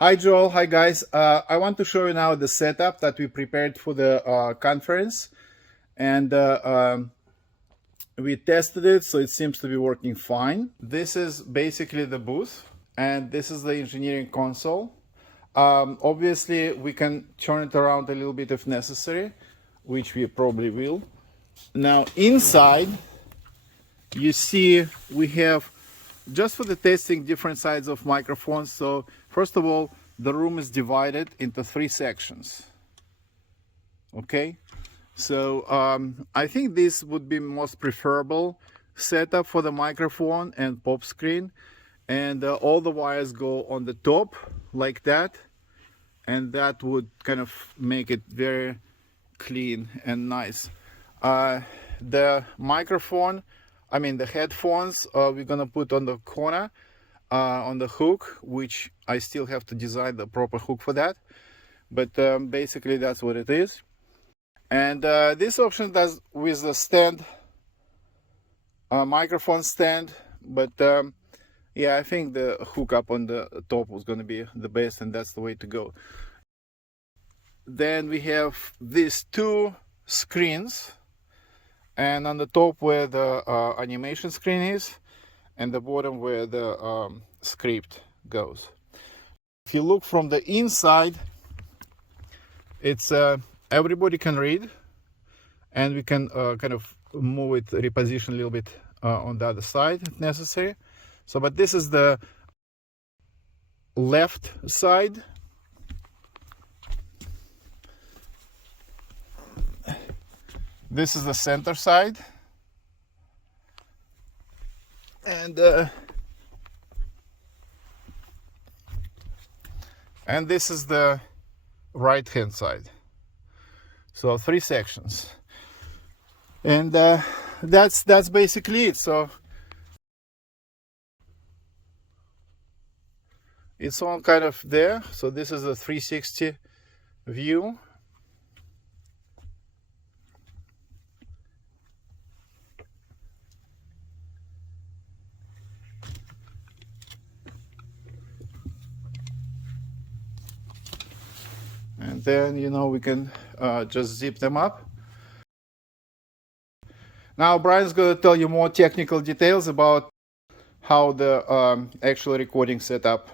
Hi Joel, hi guys. I want to show you now the setup that we prepared for the conference, and we tested it, so it seems to be working fine. This is basically the booth, and this is the engineering console. Obviously, we can turn it around a little bit if necessary, which we probably will. Now inside, you see we have, just for the testing, different sides of microphones. So first of all, the room is divided into 3 sections. Okay, so I think this would be most preferable setup for the microphone and pop screen, and all the wires go on the top like that, and that would kind of make it very clean and nice. The microphone, the headphones, we're gonna put on the corner, on the hook, which I still have to design the proper hook for that, but basically that's what it is. And this option does with the stand, microphone stand, but yeah, I think the hook up on the top was going to be the best, and that's the way to go. Then we have these 2 screens, and on the top where the animation screen is, and the bottom where the script goes. If you look from the inside, it's everybody can read, and we can kind of move it, reposition a little bit on the other side if necessary. So, but this is the left side. This is the center side, and this is the right hand side. So 3 sections, and that's basically it. So it's all kind of there. So this is a 360 view. And then, we can just zip them up. Now Brian's going to tell you more technical details about how the actual recording setup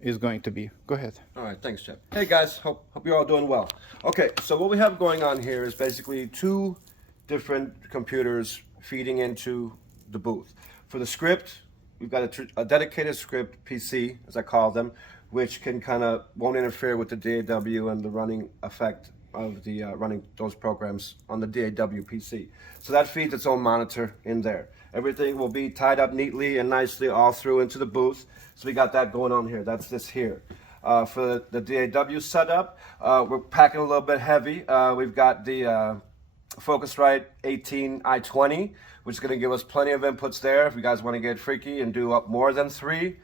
is going to be. Go ahead. All right, thanks, Jeff. Hey guys, hope you're all doing well. Okay, so what we have going on here is basically 2 different computers feeding into the booth. For the script, we've got a dedicated script PC, as I call them, which can won't interfere with the DAW and the running effect of the running those programs on the DAW PC. So that feeds its own monitor in there. Everything will be tied up neatly and nicely all through into the booth. So we got that going on here. That's this here. For the DAW setup, we're packing a little bit heavy. We've got the Focusrite 18i20, which is going to give us plenty of inputs there if you guys want to get freaky and do up more than 3.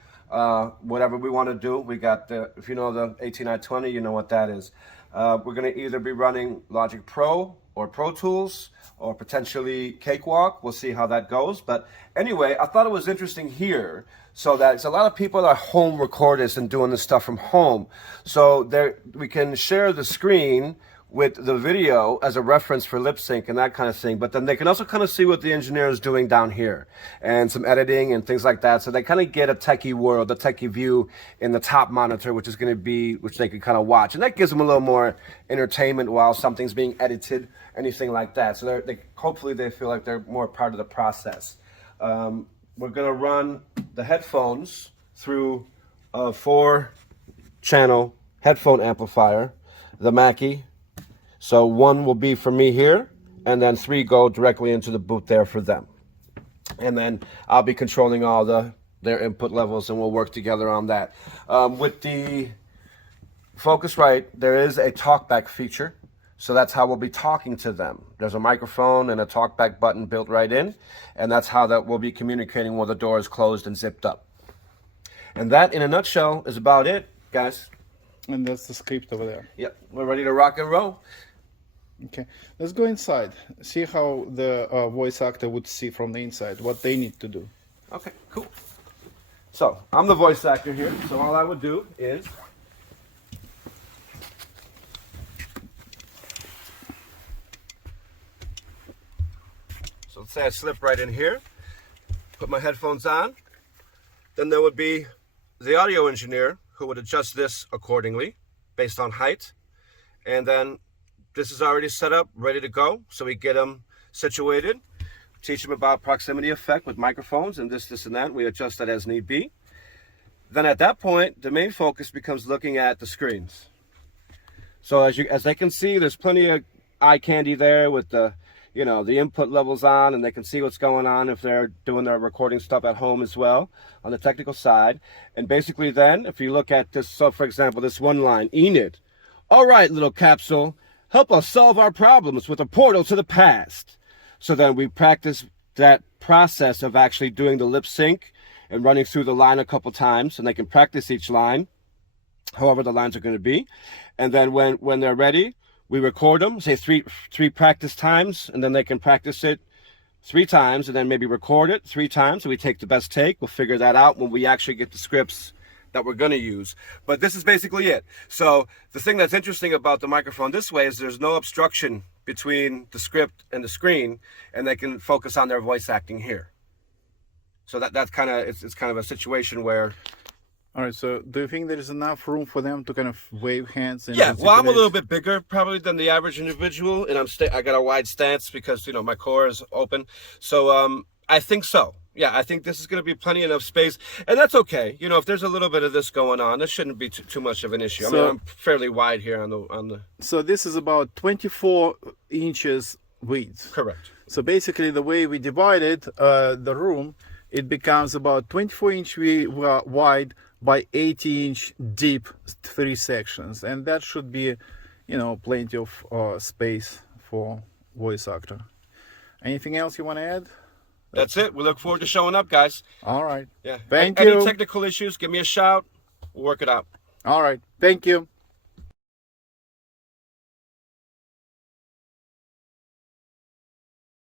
Whatever we want to do, we got the, if you know the 18i20, you know what that is. We're going to either be running Logic Pro or Pro Tools or potentially Cakewalk. We'll see how that goes. But anyway, I thought it was interesting here, so that it's a lot of people are home recorders and doing this stuff from home. So there we can share the screen with the video as a reference for lip sync and that kind of thing, but then they can also kind of see what the engineer is doing down here and some editing and things like that. So they kind of get a techie world, a techie view in the top monitor, which is going to be, which they can kind of watch. And that gives them a little more entertainment while something's being edited, anything like that. So hopefully they feel like they're more part of the process. We're going to run the headphones through a 4-channel headphone amplifier, the Mackie. So 1 will be for me here, and then 3 go directly into the booth there for them. And then I'll be controlling all their input levels, and we'll work together on that. With the Focusrite, there is a talkback feature, so that's how we'll be talking to them. There's a microphone and a talkback button built right in, and that's how that we'll be communicating while the door is closed and zipped up. And that, in a nutshell, is about it, guys. And that's the script over there. Yep, we're ready to rock and roll. Okay, let's go inside. See how the voice actor would see from the inside, what they need to do. Okay, cool. So I'm the voice actor here. So all I would do is let's say I slip right in here, put my headphones on, then there would be the audio engineer who would adjust this accordingly based on height. And then this is already set up, ready to go. So we get them situated, teach them about proximity effect with microphones and this and that. We adjust that as need be. Then at that point, the main focus becomes looking at the screens. So as they can see, there's plenty of eye candy there with the, you know, the input levels on, and they can see what's going on if they're doing their recording stuff at home as well on the technical side. And basically then, if you look at this, so for example, this one line, Enid, all right, little capsule, help us solve our problems with a portal to the past. So then we practice that process of actually doing the lip sync and running through the line a couple times, and they can practice each line, however the lines are going to be. And then when they're ready, we record them, say three practice times, and then they can practice it 3 times, and then maybe record it 3 times. So we take the best take. We'll figure that out when we actually get the scripts that we're going to use. But this is basically it. So the thing that's interesting about the microphone this way is there's no obstruction between the script and the screen, and they can focus on their voice acting here. So that's kind of, it's kind of a situation where... All right, so do you think there is enough room for them to kind of wave hands? And yeah, well, I'm a little bit bigger probably than the average individual, and I got a wide stance because, you know, my core is open. So I think so. Yeah, I think this is going to be plenty enough space, and that's okay. You know, if there's a little bit of this going on, this shouldn't be too much of an issue. I mean, I'm fairly wide here on the. So this is about 24 inches width. Correct. So basically, the way we divided the room, it becomes about 24-inch wide by 80-inch deep, 3 sections, and that should be, you know, plenty of space for voice actor. Anything else you want to add? That's it. We look forward to showing up, guys. All right. Yeah. Thank you. Any technical issues, give me a shout. We'll work it out. All right. Thank you.